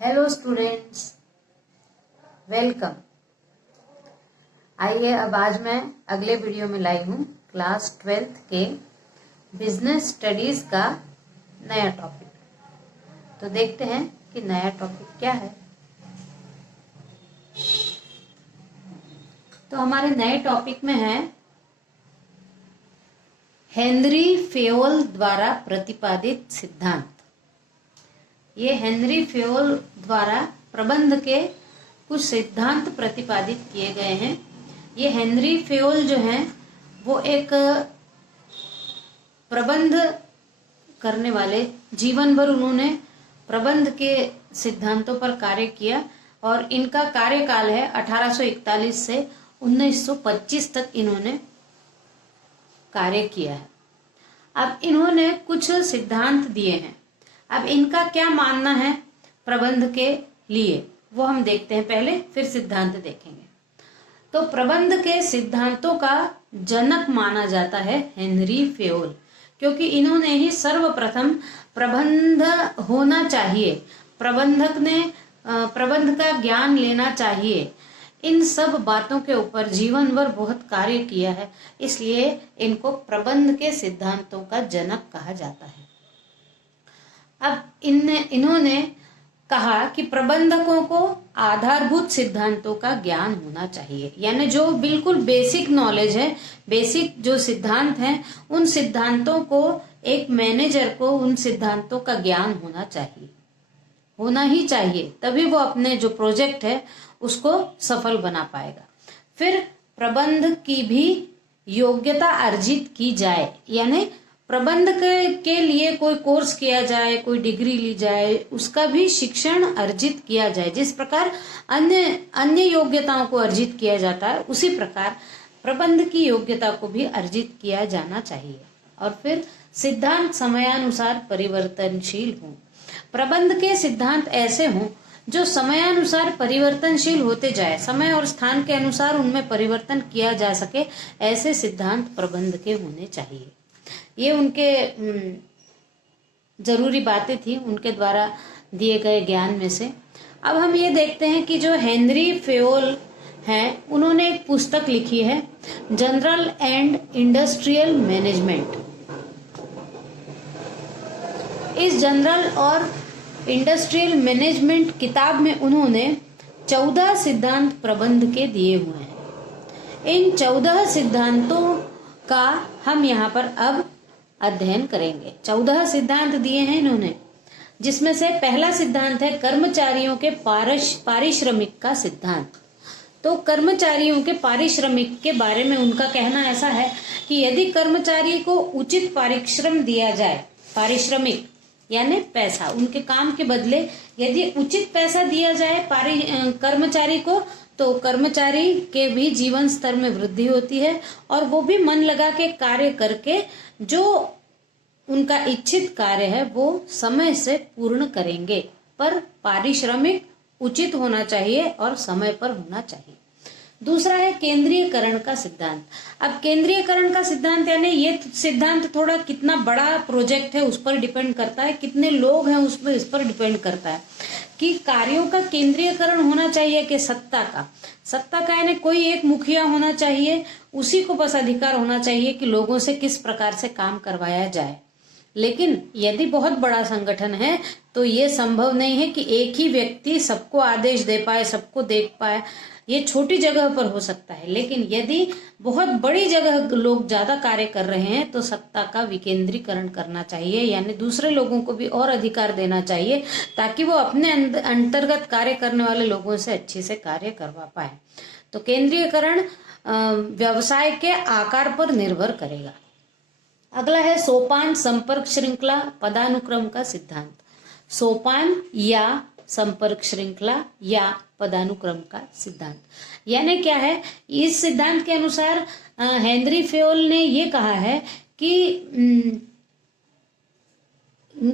Hello students, welcome. आइए अब आज मैं अगले वीडियो में लाई हूँ क्लास 12th के बिजनेस स्टडीज का नया टॉपिक। तो देखते हैं कि नया टॉपिक क्या है। तो हमारे नए टॉपिक में है हेनरी फेयोल द्वारा प्रतिपादित सिद्धांत। ये हेनरी फेयोल द्वारा प्रबंध के कुछ सिद्धांत प्रतिपादित किए गए हैं। ये हेनरी फेयोल जो हैं वो एक प्रबंध करने वाले, जीवन भर उन्होंने प्रबंध के सिद्धांतों पर कार्य किया और इनका कार्यकाल है 1841 से 1925 तक इन्होंने कार्य किया है। अब इन्होंने कुछ सिद्धांत दिए हैं। अब इनका क्या मानना है प्रबंध के लिए वो हम देखते हैं पहले, फिर सिद्धांत देखेंगे। तो प्रबंध के सिद्धांतों का जनक माना जाता है हेनरी फेयोल, क्योंकि इन्होंने ही सर्वप्रथम प्रबंध होना चाहिए, प्रबंधक ने प्रबंध का ज्ञान लेना चाहिए, इन सब बातों के ऊपर जीवन भर बहुत कार्य किया है। इसलिए इनको प्रबंध के सिद्धांतों का जनक कहा जाता है। अब इन्होंने कहा कि प्रबंधकों को आधारभूत सिद्धांतों का ज्ञान होना चाहिए, यानी जो बिल्कुल बेसिक नॉलेज है, बेसिक जो सिद्धांत हैं, उन सिद्धांतों को एक मैनेजर को उन सिद्धांतों का ज्ञान होना ही चाहिए, तभी वो अपने जो प्रोजेक्ट है उसको सफल बना पाएगा। फिर प्रबंध की भी योग्यता अर्जित की जाए, यानी प्रबंध के लिए कोई कोर्स किया जाए, कोई डिग्री ली जाए, उसका भी शिक्षण अर्जित किया जाए। जिस प्रकार अन्य योग्यताओं को अर्जित किया जाता है, उसी प्रकार प्रबंध की योग्यता को भी अर्जित किया जाना चाहिए। और फिर सिद्धांत समयानुसार परिवर्तनशील हों। प्रबंध के सिद्धांत ऐसे हों जो समयानुसार परिवर्तनशील होते जाए, समय और स्थान के अनुसार उनमें परिवर्तन किया जा सके, ऐसे सिद्धांत प्रबंध के होने चाहिए। ये उनके जरूरी बातें थी, उनके द्वारा दिए गए ज्ञान में से। अब हम ये देखते हैं कि जो हेनरी फेयोल हैं, उन्होंने एक पुस्तक लिखी है, जनरल एंड इंडस्ट्रियल मैनेजमेंट। इस जनरल और इंडस्ट्रियल मैनेजमेंट किताब में उन्होंने 14 सिद्धांत प्रबंध के दिए हुए हैं। इन 14 सिद्धांतों का हम यहाँ पर अब अध्ययन करेंगे। 14 सिद्धांत दिए हैं इन्होंने, जिसमें से पहला सिद्धांत है कर्मचारियों के पारिश्रमिक का सिद्धांत। तो कर्मचारियों के पारिश्रमिक के बारे में उनका कहना ऐसा है कि यदि कर्मचारी को उचित पारिश्रम दिया जाए, पारिश्रमिक यानी पैसा, उनके काम के बदले यदि उचित पैसा दिया जाए कर्मचारी को, तो कर्मचारी के भी जीवन स्तर में वृद्धि होती है और वो भी मन लगा के कार्य करके जो उनका इच्छित कार्य है वो समय से पूर्ण करेंगे। पर पारिश्रमिक उचित होना चाहिए और समय पर होना चाहिए। दूसरा है केंद्रीयकरण का सिद्धांत। अब केंद्रीयकरण का सिद्धांत यानी ये सिद्धांत थोड़ा कितना बड़ा प्रोजेक्ट है उस पर डिपेंड करता है, कितने लोग हैं उसमें, इस पर डिपेंड करता है कि कार्यों का केंद्रीयकरण होना चाहिए कि सत्ता का यानी कोई एक मुखिया होना चाहिए, उसी को बस अधिकार होना चाहिए कि लोगों से किस प्रकार से काम करवाया जाए। लेकिन यदि बहुत बड़ा संगठन है तो ये संभव नहीं है कि एक ही व्यक्ति सबको आदेश दे पाए, सबको देख पाए। ये छोटी जगह पर हो सकता है, लेकिन यदि बहुत बड़ी जगह लोग ज्यादा कार्य कर रहे हैं तो सत्ता का विकेंद्रीकरण करना चाहिए, यानी दूसरे लोगों को भी और अधिकार देना चाहिए ताकि वो अपने अंतर्गत कार्य करने वाले लोगों से अच्छे से कार्य करवा पाए। तो केंद्रीयकरण व्यवसाय के आकार पर निर्भर करेगा। अगला है सोपान, संपर्क श्रृंखला, पदानुक्रम का सिद्धांत। सोपान या संपर्क श्रृंखला या पदानुक्रम का सिद्धांत यानी क्या है? इस सिद्धांत के अनुसार हेनरी फेयोल ने ये कहा है कि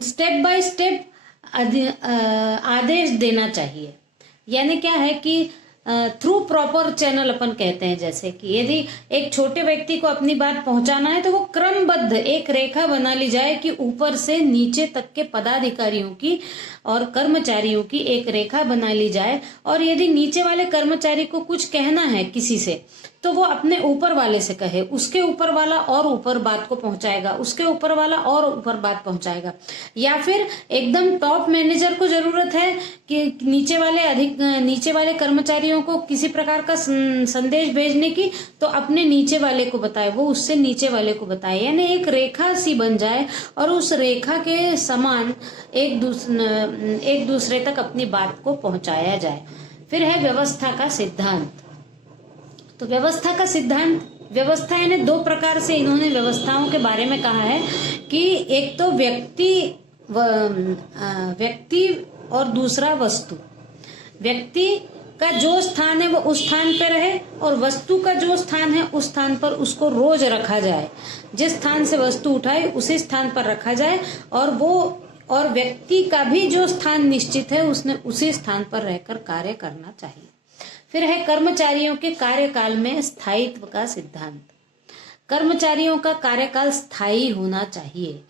स्टेप बाय स्टेप आदेश देना चाहिए। यानी क्या है कि थ्रू प्रॉपर चैनल अपन कहते हैं। जैसे कि यदि एक छोटे व्यक्ति को अपनी बात पहुंचाना है तो वो क्रमबद्ध एक रेखा बना ली जाए कि ऊपर से नीचे तक के पदाधिकारियों की और कर्मचारियों की एक रेखा बना ली जाए, और यदि नीचे वाले कर्मचारी को कुछ कहना है किसी से तो वो अपने ऊपर वाले से कहे, उसके ऊपर वाला और ऊपर बात को पहुंचाएगा, उसके ऊपर वाला और ऊपर बात पहुंचाएगा। या फिर एकदम टॉप मैनेजर को जरूरत है कि नीचे वाले कर्मचारियों को किसी प्रकार का संदेश भेजने की, तो अपने नीचे वाले को बताए, वो उससे नीचे वाले को बताए, यानी एक रेखा सी बन जाए और उस रेखा के समान एक दूसरे तक अपनी बात को पहुंचाया जाए। फिर है व्यवस्था का सिद्धांत। तो व्यवस्था का सिद्धांत, व्यवस्था यानी दो प्रकार से इन्होंने व्यवस्थाओं के बारे में कहा है कि एक तो व्यक्ति और दूसरा वस्तु। व्यक्ति का जो स्थान है वो उस स्थान पर रहे, और वस्तु का जो स्थान है उस स्थान पर उसको रोज रखा जाए। जिस स्थान से वस्तु उठाई उसी स्थान पर रखा जाए, और व्यक्ति का भी जो स्थान निश्चित है उसने उसी स्थान पर रहकर कार्य करना चाहिए। फिर है कर्मचारियों के कार्यकाल में स्थायित्व का सिद्धांत। कर्मचारियों का कार्यकाल स्थायी होना चाहिए।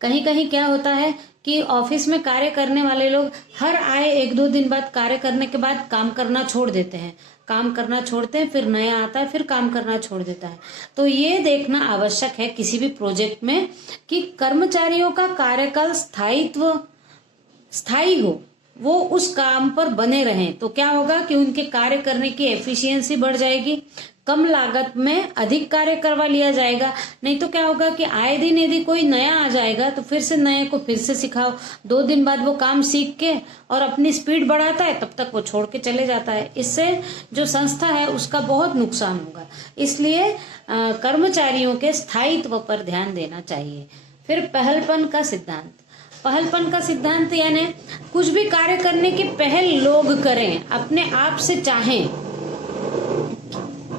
कहीं कहीं क्या होता है कि ऑफिस में कार्य करने वाले लोग हर आए 1-2 दिन बाद कार्य करने के बाद काम करना छोड़ देते हैं, फिर नया आता है, फिर काम करना छोड़ देता है। तो ये देखना आवश्यक है किसी भी प्रोजेक्ट में कि कर्मचारियों का कार्यकाल स्थायी हो, वो उस काम पर बने रहें। तो क्या होगा कि उनके कार्य करने की एफिशिएंसी बढ़ जाएगी, कम लागत में अधिक कार्य करवा लिया जाएगा। नहीं तो क्या होगा कि आए दिन यदि कोई नया आ जाएगा तो फिर से नए को फिर से सिखाओ, 2 दिन बाद वो काम सीख के और अपनी स्पीड बढ़ाता है, तब तक वो छोड़ के चले जाता है। इससे जो संस्था है उसका बहुत नुकसान होगा। इसलिए कर्मचारियों के स्थायित्व पर ध्यान देना चाहिए। फिर पहलपन का सिद्धांत। पहलपन का सिद्धांत यानी कुछ भी कार्य करने की पहल लोग करें, अपने आप से चाहें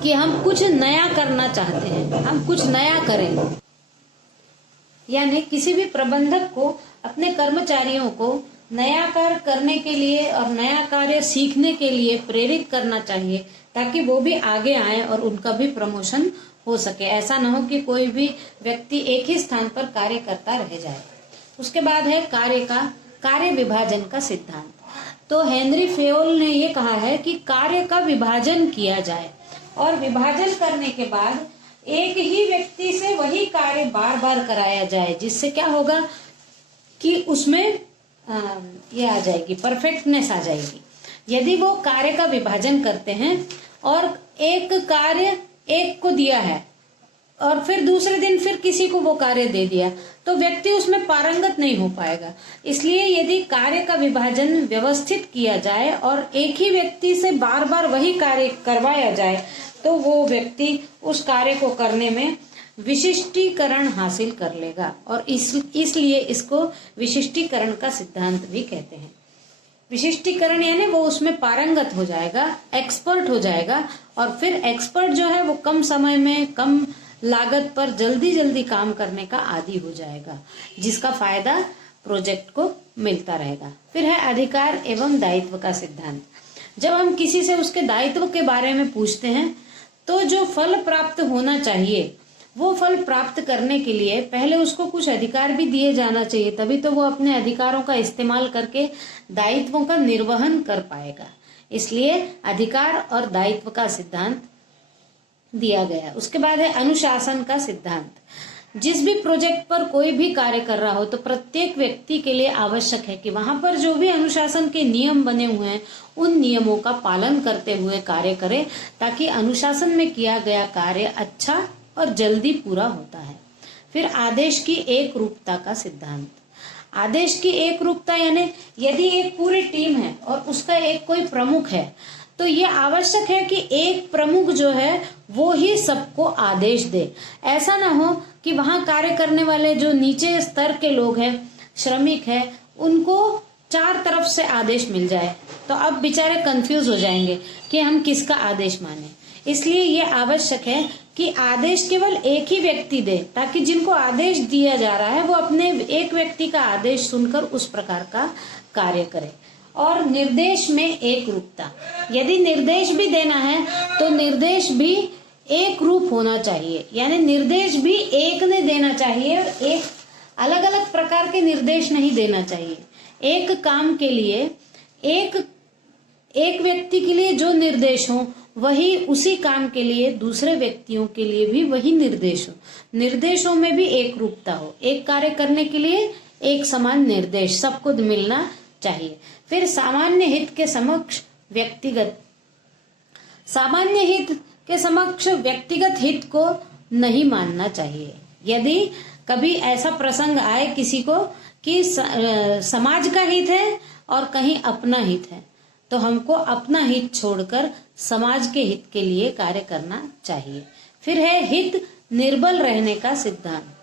कि हम कुछ नया करना चाहते हैं, हम कुछ नया करें। यानी किसी भी प्रबंधक को अपने कर्मचारियों को नया कार्य करने के लिए और नया कार्य सीखने के लिए प्रेरित करना चाहिए, ताकि वो भी आगे आए और उनका भी प्रमोशन हो सके। ऐसा न हो कि कोई भी व्यक्ति एक ही स्थान पर कार्य करता रह जाए। उसके बाद है कार्य विभाजन का सिद्धांत। तो हेनरी फेयोल ने ये कहा है कि कार्य का विभाजन किया जाए, और विभाजन करने के बाद एक ही व्यक्ति से वही कार्य बार बार कराया जाए, जिससे क्या होगा कि उसमें ये आ जाएगी, परफेक्टनेस आ जाएगी। यदि वो कार्य का विभाजन करते हैं और एक कार्य एक को दिया है और फिर दूसरे दिन फिर किसी को वो कार्य दे दिया, तो व्यक्ति उसमें पारंगत नहीं हो पाएगा। इसलिए यदि कार्य का विभाजन व्यवस्थित किया जाए और एक ही व्यक्ति से बार बार वही कार्य करवाया जाए, तो वो व्यक्ति उस कार्य को करने में विशिष्टीकरण हासिल कर लेगा, और इसलिए इसको विशिष्टीकरण का सिद्धांत भी कहते हैं। विशिष्टीकरण यानी वो उसमें पारंगत हो जाएगा, एक्सपर्ट हो जाएगा, और फिर एक्सपर्ट जो है वो कम समय में कम लागत पर जल्दी जल्दी काम करने का आदी हो जाएगा, जिसका फायदा प्रोजेक्ट को मिलता रहेगा। फिर है अधिकार एवं दायित्व का सिद्धांत। जब हम किसी से उसके दायित्व के बारे में पूछते हैं तो जो फल प्राप्त होना चाहिए वो फल प्राप्त करने के लिए पहले उसको कुछ अधिकार भी दिए जाना चाहिए, तभी तो वो अपने अधिकारों का इस्तेमाल करके दायित्वों का निर्वहन कर पाएगा। इसलिए अधिकार और दायित्व का सिद्धांत दिया गया। उसके बाद है अनुशासन का सिद्धांत। जिस भी प्रोजेक्ट पर कोई भी कार्य कर रहा हो तो प्रत्येक व्यक्ति के लिए आवश्यक है कि वहां पर जो भी अनुशासन के नियम बने हुए हैं उन नियमों का पालन करते हुए कार्य करे, ताकि अनुशासन में किया गया कार्य अच्छा और जल्दी पूरा होता है। फिर आदेश की एक रूपता का सिद्धांत। आदेश की एक रूपता यानी यदि एक पूरी टीम है और उसका एक कोई प्रमुख है, तो ये आवश्यक है कि एक प्रमुख जो है वो ही सबको आदेश दे। ऐसा ना हो कि वहां कार्य करने वाले जो नीचे स्तर के लोग हैं, श्रमिक हैं, उनको 4 तरफ से आदेश मिल जाए, तो अब बेचारे कंफ्यूज हो जाएंगे कि हम किसका आदेश माने। इसलिए ये आवश्यक है कि आदेश केवल एक ही व्यक्ति दे, ताकि जिनको आदेश दिया जा रहा है वो अपने एक व्यक्ति का आदेश सुनकर उस प्रकार का कार्य करे। और निर्देश में एक रूपता। यदि निर्देश भी देना है तो निर्देश भी एक रूप होना चाहिए, यानी निर्देश भी एक ने देना चाहिए और एक अलग अलग प्रकार के निर्देश नहीं देना चाहिए। एक काम के लिए एक व्यक्ति के लिए जो निर्देश हो वही उसी काम के लिए दूसरे व्यक्तियों के लिए भी वही निर्देश हो। निर्देशों में भी एक रूपता हो, एक कार्य करने के लिए एक समान निर्देश सबको मिलना चाहिए। फिर सामान्य हित के समक्ष व्यक्तिगत हित को नहीं मानना चाहिए। यदि कभी ऐसा प्रसंग आए किसी को कि समाज का हित है और कहीं अपना हित है, तो हमको अपना हित छोड़कर समाज के हित के लिए कार्य करना चाहिए। फिर है हित निर्बल रहने का सिद्धांत।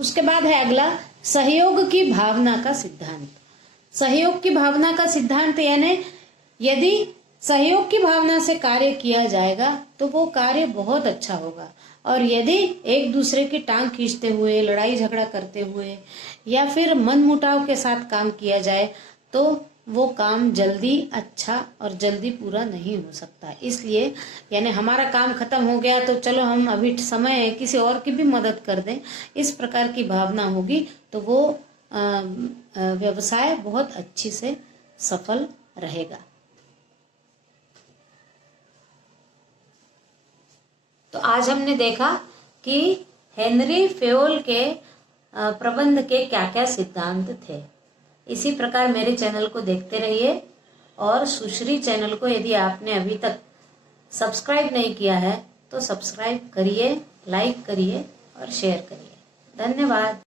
उसके बाद है अगला सहयोग की भावना का सिद्धांत। सहयोग की भावना का सिद्धांत यानी यदि सहयोग की भावना से कार्य किया जाएगा तो वो कार्य बहुत अच्छा होगा, और यदि एक दूसरे की टांग खींचते हुए, लड़ाई झगड़ा करते हुए या फिर मनमुटाव के साथ काम किया जाए तो वो काम जल्दी अच्छा और जल्दी पूरा नहीं हो सकता। इसलिए यानी हमारा काम खत्म हो गया तो चलो हम अभी समय है किसी और की भी मदद कर दें, इस प्रकार की भावना होगी तो वो व्यवसाय बहुत अच्छी से सफल रहेगा। तो आज हमने देखा कि हेनरी फेयोल के प्रबंध के क्या क्या सिद्धांत थे। इसी प्रकार मेरे चैनल को देखते रहिए, और सुश्री चैनल को यदि आपने अभी तक सब्सक्राइब नहीं किया है तो सब्सक्राइब करिए, लाइक करिए और शेयर करिए। धन्यवाद।